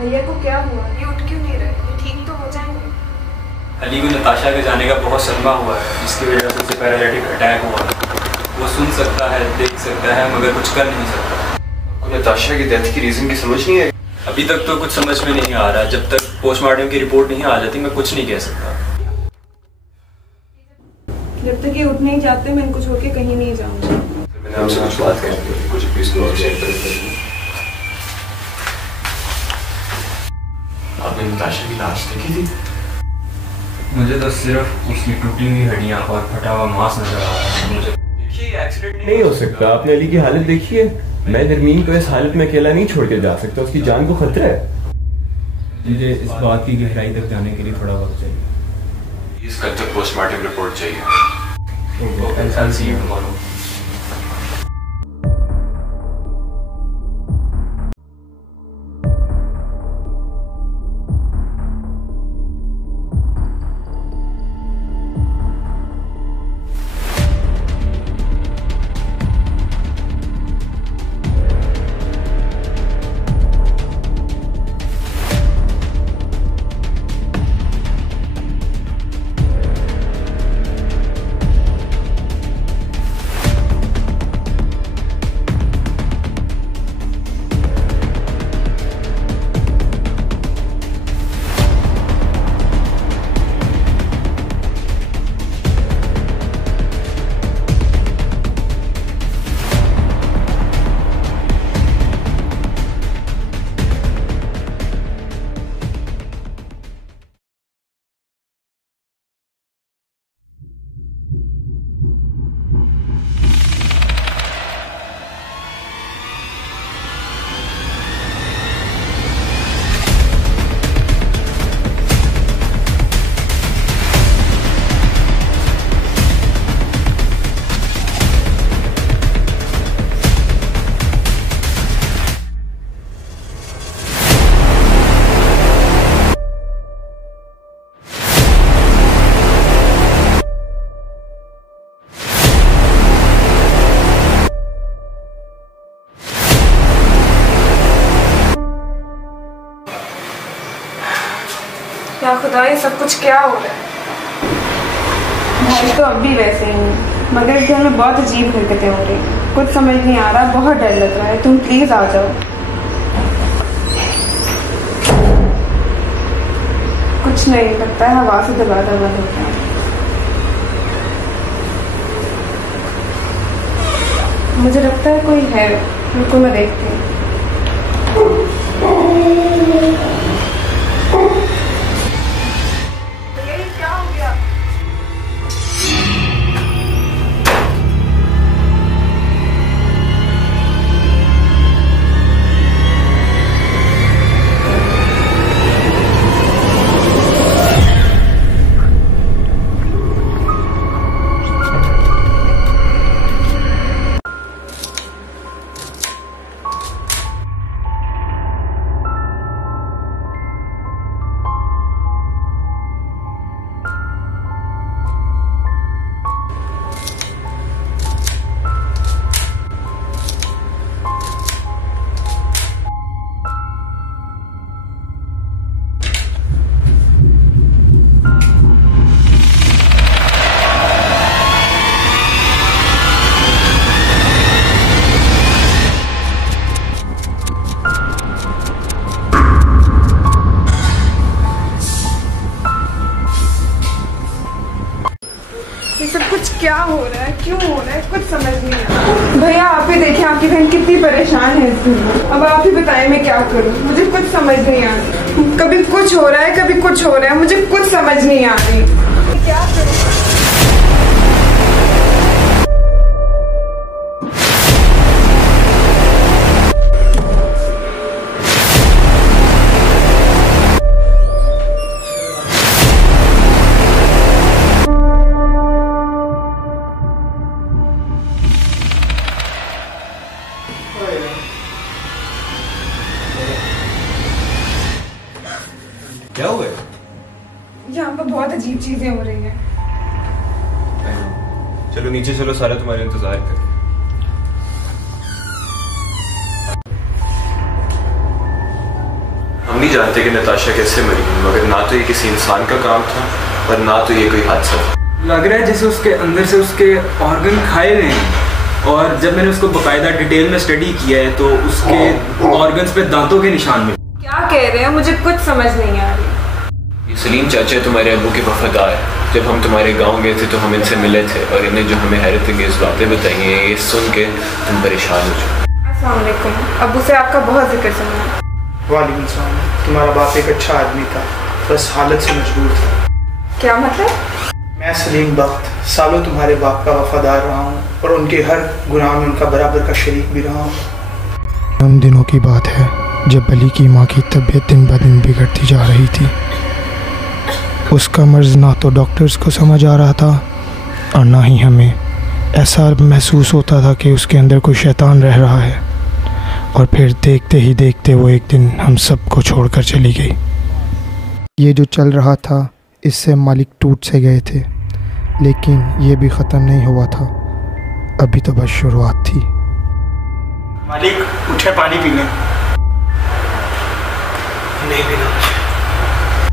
भैया को क्या हुआ? ये उठ क्यों नहीं रहे? ये ठीक तो हो जाएंगे। अली को नताशा के जाने का बहुत सदमा हुआ है, जिसकी वजह से उसे पैरालिटिक अटैक हुआ है। वो सुन सकता है, देख सकता है, मगर कुछ कर नहीं सकता। आपको नताशा की डेथ की रीजन की समझ नहीं आई? अभी तक तो कुछ समझ में नहीं आ रहा। जब तक पोस्टमार्टम की रिपोर्ट नहीं आ जाती मैं कुछ नहीं कह सकता। जब तक ये उठ नहीं जाते मैं इनको छोड़ के कहीं नहीं जाऊंगा। मैंने आपसे कुछ बात करनी थी, कुछ प्लीज को शेयर करें। आपने नताशा की लाश देखी थी? मुझे तो सिर्फ उसकी टूटी हुई हड्डियां और फटा हुआ मांस नजर आ रहा है। मुझे देखिए एक्सीडेंट नहीं हो सकता। आपने अली की हालत देखी है? मैं नरमीन को इस हालत में अकेला नहीं छोड़ के जा सकता, उसकी जान को खतरा है। मुझे इस बात की गहराई तक जाने के लिए थोड़ा वक्त चाहिए। इस कल तक पोस्टमार्टम रिपोर्ट चाहिए। I'll see you tomorrow. या खुदा, ये सब कुछ क्या हो रहा है? भाई तो अब भी वैसे ही हैं, मगर इस घर में बहुत अजीब हरकतें हो रही। कुछ समझ नहीं आ रहा, बहुत डर लग रहा है। तुम प्लीज आ जाओ। कुछ नहीं लगता है, हवा से दरवाजा बंद होता है। मुझे लगता है कोई है, रुको मैं देखती हूँ। हो रहा है, क्यों हो रहा है, कुछ समझ नहीं आ रहा। भैया आप ही देखिए, आपकी बहन कितनी परेशान है इस दिन। अब आप ही बताएं मैं क्या करूं, मुझे कुछ समझ नहीं आ रही। कभी कुछ हो रहा है, कभी कुछ हो रहा है, मुझे कुछ समझ नहीं आ रही। क्या करूं? क्या हुआ है? यहाँ पर बहुत अजीब चीजें हो रही हैं। चलो नीचे चलो, सारा तुम्हारे इंतजार कर। हम नहीं जानते कि नताशा कैसे मरी, मगर ना तो ये किसी इंसान का काम था और ना तो ये कोई हादसा था। लग रहा है जैसे उसके अंदर से उसके ऑर्गन खाए गए हैं। और जब मैंने उसको बकायदा डिटेल में स्टडी किया है तो उसके ऑर्गन्स पे दांतों के निशान मिले। क्या कह रहे हैं, मुझे कुछ समझ नहीं आ रही। ये सलीम चाचा तुम्हारे अबू के वफादार हैं। जब हम तुम्हारे गांव गए थे तो हम इनसे मिले थे और इन्हें जो हमें हैरत अंगेज बातें बताई हैं, ये सुन के तुम परेशान हो जाओ। अस्सलाम वालेकुम। अब्बू से आपका बहुत जिक्र सुना। वालेकुम सलाम। तुम्हारा बाप एक अच्छा आदमी था, बस हालत से मजबूर था। क्या मतलब? मैं सलीम बख्त सालों तुम्हारे बाप का वफादार रहा हूँ और उनके हर गुनाह में उनका बराबर का शरीक भी रहा हूँ। उन दिनों की बात है जब अली की माँ की तबीयत दिन ब दिन बिगड़ती जा रही थी। उसका मर्ज़ ना तो डॉक्टर्स को समझ आ रहा था और ना ही हमें। ऐसा महसूस होता था कि उसके अंदर कोई शैतान रह रहा है। और फिर देखते ही देखते वो एक दिन हम सबको छोड़कर चली गई। ये जो चल रहा था इससे मालिक टूट से गए थे, लेकिन ये भी ख़त्म नहीं हुआ था, अभी तो बस शुरुआत थी। मालिक उठे, पानी पी लें। नहीं पीना।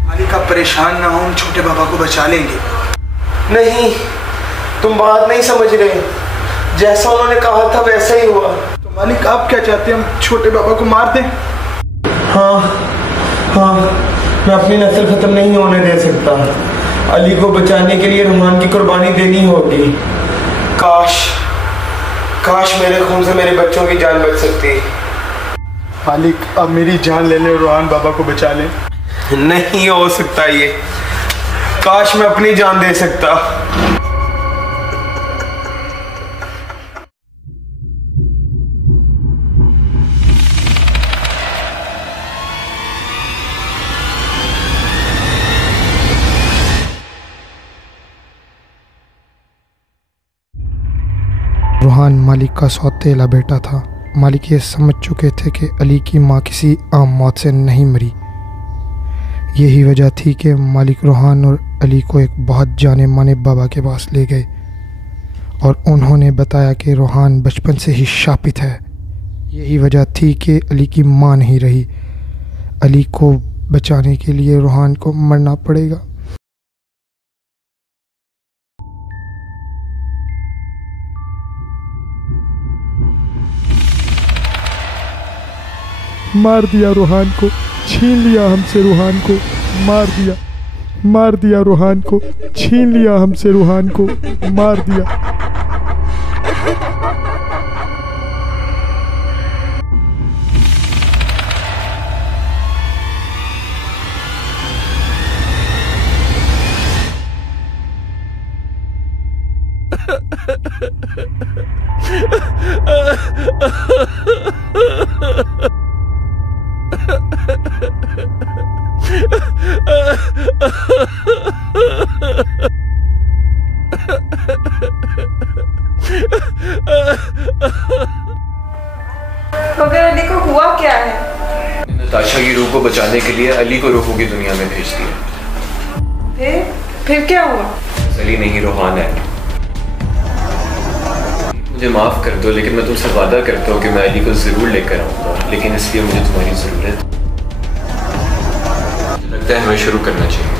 मालिक आप परेशान ना हो, हम छोटे बाबा को बचा लेंगे। नहीं, तुम बात नहीं समझ रहे। जैसा उन्होंने कहा था वैसा ही हुआ। तो मालिक आप क्या चाहते हैं, हम छोटे बाबा को मार दें? हाँ हाँ, मैं अपनी नस्ल ख़त्म नहीं होने दे सकता। अली को बचाने के लिए रहमान की कुर्बानी देनी होगी। काश काश मेरे खून से मेरे बच्चों की जान बच सकती। मालिक अब मेरी जान ले लें और रोहान बाबा को बचा लें। नहीं हो सकता ये। काश मैं अपनी जान दे सकता। रूहान मालिक का सौतेला बेटा था। मालिक ये समझ चुके थे कि अली की माँ किसी आम मौत से नहीं मरी। यही वजह थी कि मालिक रूहान और अली को एक बहुत जाने माने बाबा के पास ले गए और उन्होंने बताया कि रूहान बचपन से ही शापित है। यही वजह थी कि अली की माँ नहीं रही। अली को बचाने के लिए रूहान को मरना पड़ेगा। मार दिया रूहान को, छीन लिया हमसे रूहान को, मार दिया रूहान को, छीन लिया हमसे रूहान को, मार दिया। मगर अली को हुआ क्या है? नताशा की रूह को बचाने के लिए अली को रूहों की दुनिया में भेज दिया। फिर क्या हुआ? अली नहीं, रोहान है। मुझे माफ कर दो, लेकिन मैं तुमसे वादा करता हूँ कि मैं अली को जरूर लेकर आऊंगा, लेकिन इसलिए मुझे तुम्हारी जरूरत है। लगता है हमें शुरू करना चाहिए।